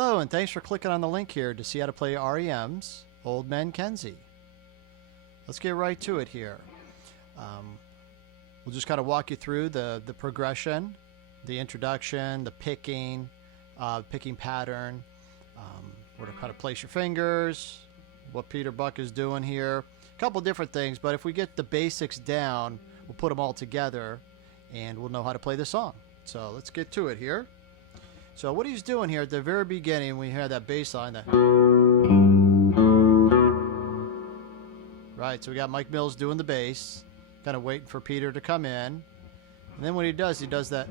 Hello, and thanks for clicking on the link here to see how to play R.E.M's Old Man Kensey. Let's get right to it here. We'll just kind of walk you through the progression, the introduction, the picking pattern, where to kind of place your fingers, what Peter Buck is doing here. A couple different things, but if we get the basics down, we'll put them all together and we'll know how to play the song. So let's get to it here. So what he's doing here at the very beginning, we hear that bass line. Right, so we got Mike Mills doing the bass, kind of waiting for Peter to come in. And then what he does that.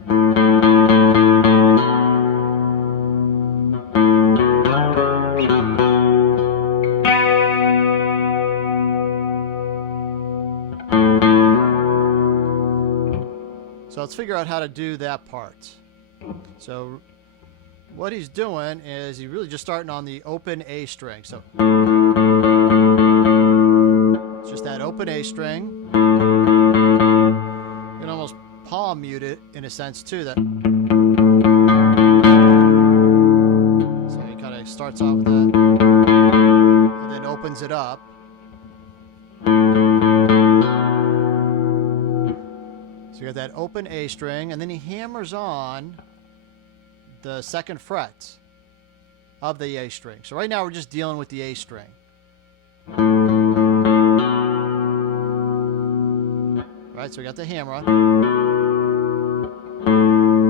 So let's figure out how to do that part. So what he's doing is he's really just starting on the open A string. So it's just that open A string. You can almost palm mute it in a sense too. That. So he kind of starts off with that and then opens it up. So you got that open A string, and then he hammers on the second fret of the A string. So right now we're just dealing with the A string. Right, so we got the hammer on.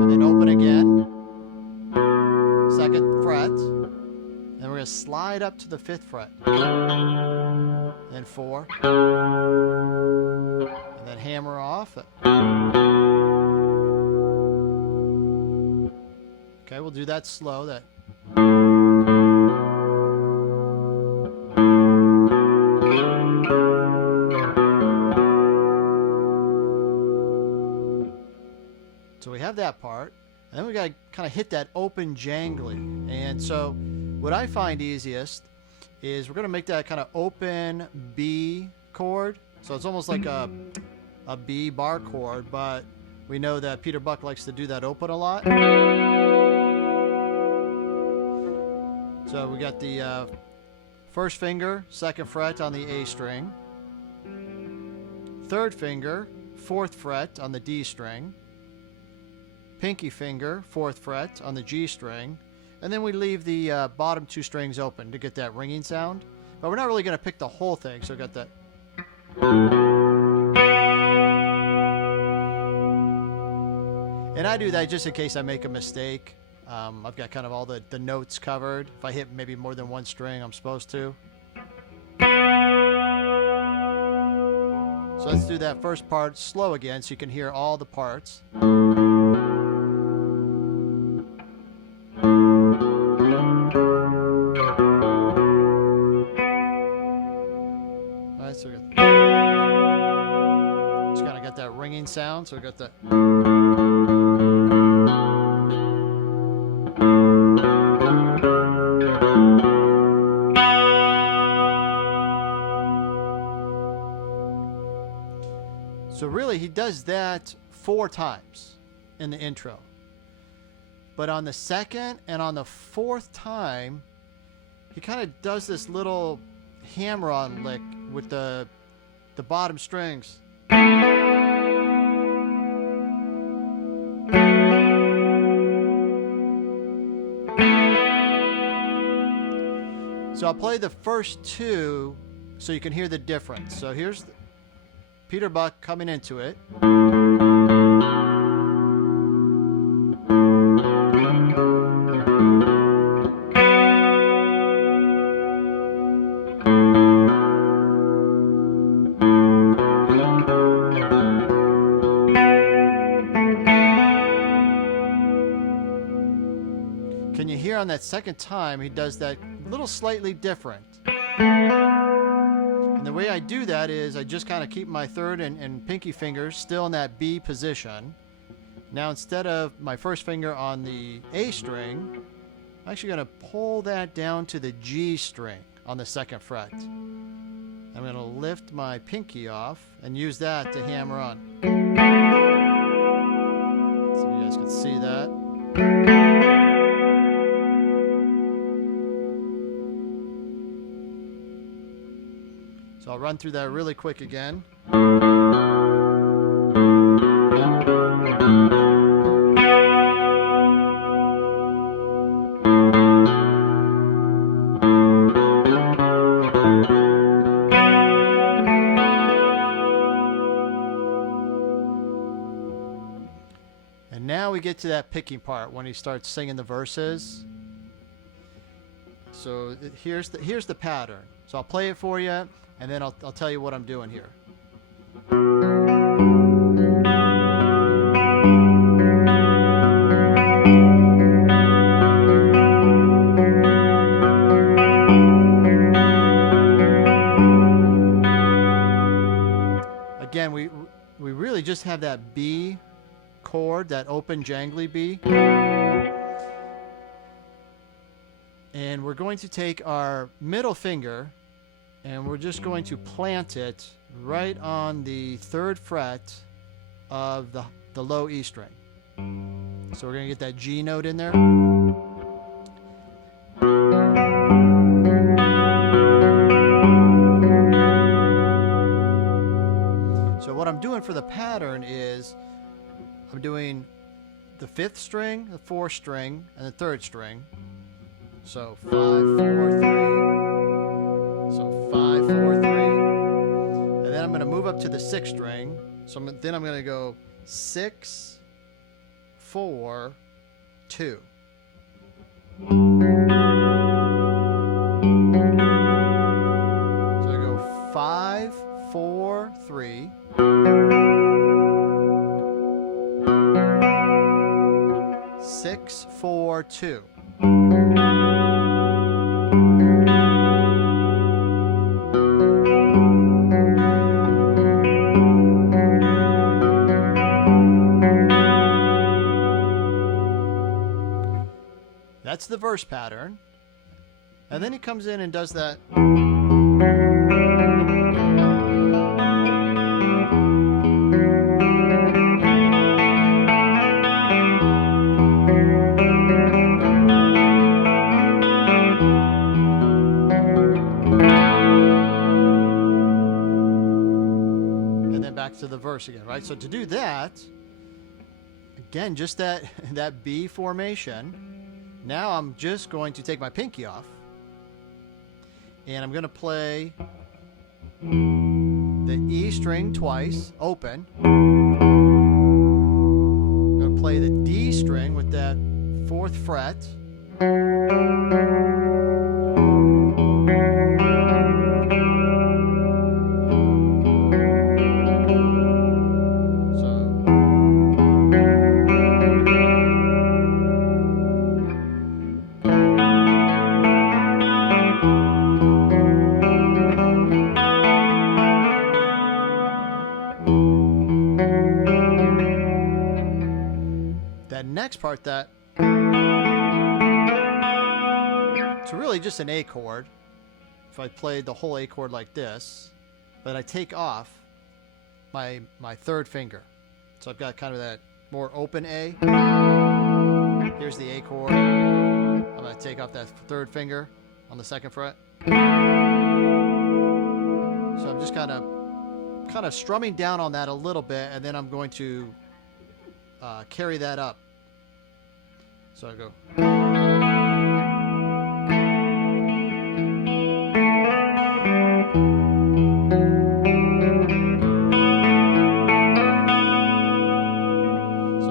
And then open again. Second fret. Then we're going to slide up to the 5th fret. Then 4. And then hammer off. Okay, we'll do that slow. That. So we have that part, and then we got to kind of hit that open jangly. And so what I find easiest is we're going to make that kind of open B chord. So it's almost like a B bar chord, but we know that Peter Buck likes to do that open a lot. So we got the first finger, 2nd fret on the A string, 3rd finger, 4th fret on the D string, pinky finger, 4th fret on the G string, and then we leave the bottom 2 strings open to get that ringing sound. But we're not really going to pick the whole thing, so we got that. And I do that just in case I make a mistake. I've got kind of all the notes covered. If I hit maybe more than one string, I'm supposed to. So let's do that first part slow again so you can hear all the parts. Alright, so we got, just kind of got that ringing sound. So we got that. So really, he does that 4 times in the intro. But on the 2nd and on the 4th time, he kind of does this little hammer-on lick with the bottom strings. So I'll play the first 2 so you can hear the difference. So here's Peter Buck coming into it. Can you hear on that 2nd time he does that little slightly different? And the way I do that is I just kind of keep my 3rd and pinky fingers still in that B position. Now instead of my first finger on the A string, I'm actually going to pull that down to the G string on the 2nd fret. I'm going to lift my pinky off and use that to hammer on. So you guys can see that. I'll run through that really quick again. And now we get to that picking part when he starts singing the verses. So here's the pattern. So I'll play it for you, and then I'll tell you what I'm doing here. Again, we really just have that B chord, that open jangly B. And we're going to take our middle finger and we're just going to plant it right on the 3rd fret of the low E string. So we're going to get that G note in there. So what I'm doing for the pattern is I'm doing the 5th string, the 4th string, and the 3rd string. So 5, 4, 3. So 5, 4, 3. And then I'm going to move up to the 6th string. So then I'm going to go 6, 4, 2. So I go 5, 4, 3. 6, 4, 2. That's the verse pattern. And then he comes in and does that. And then back to the verse again, right? So to do that, again, just that B formation. Now I'm just going to take my pinky off and I'm going to play the E string twice, open. I'm going to play the D string with that 4th fret. Next part, that it's really just an A chord. If I played the whole A chord like this, but I take off my 3rd finger, so I've got kind of that more open A. Here's the A chord. I'm going to take off that 3rd finger on the 2nd fret. So I'm just kind of strumming down on that a little bit, and then I'm going to carry that up. So I go. So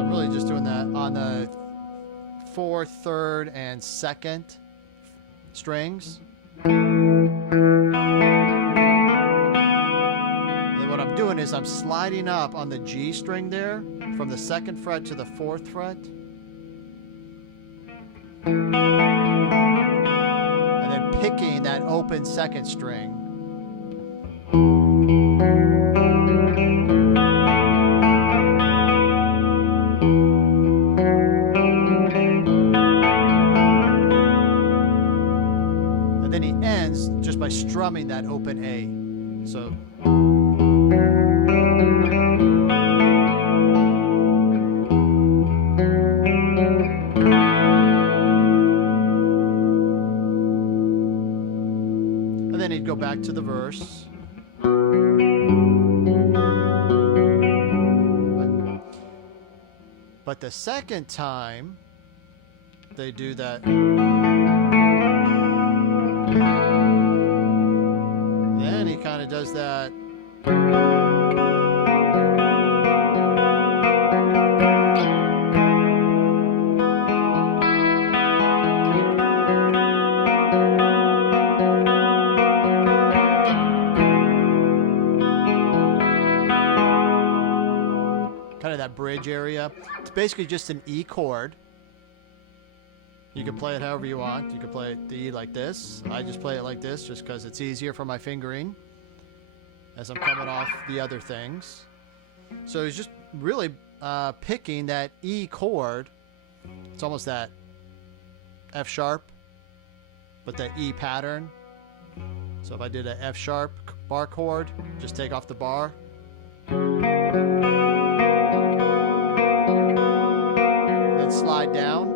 I'm really just doing that on the 4th, 3rd, and 2nd strings. And then what I'm doing is I'm sliding up on the G string there from the 2nd fret to the 4th fret. And then picking that open 2nd string. And then he ends just by strumming that open A. So go back to the verse. But the second time they do that, then he kind of does that. Kind of that bridge area. It's basically just an E chord. You can play it however you want. You can play it the E like this. I just play it like this just because it's easier for my fingering as I'm coming off the other things. So he's just really picking that E chord. It's almost that F sharp, but that E pattern. So if I did an F sharp bar chord, just take off the bar. Then slide down.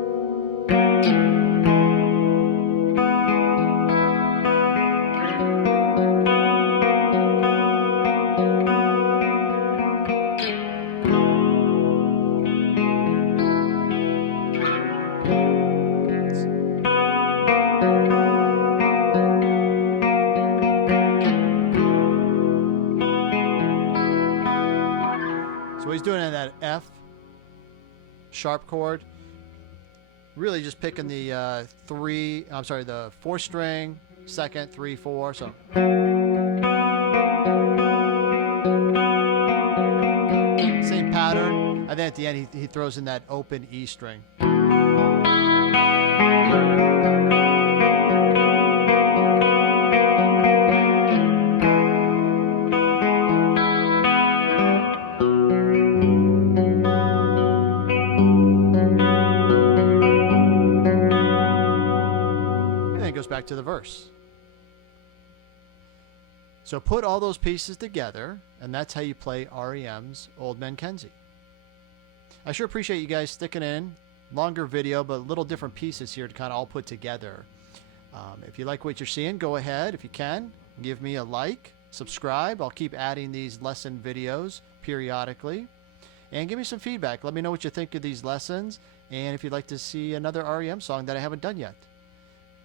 So he's doing it in that F sharp chord. Really just picking the the 4-string, second, 3, 4. So same pattern. And then at the end he throws in that open E string. Goes back to the verse. So put all those pieces together, and that's how you play R.E.M's Old Man Kensey. I sure appreciate you guys sticking in. Longer video, but little different pieces here to kind of all put together. If you like what you're seeing, go ahead, if you can, give me a like, subscribe. I'll keep adding these lesson videos periodically. And give me some feedback. Let me know what you think of these lessons, and if you'd like to see another R.E.M song that I haven't done yet.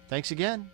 Thanks again.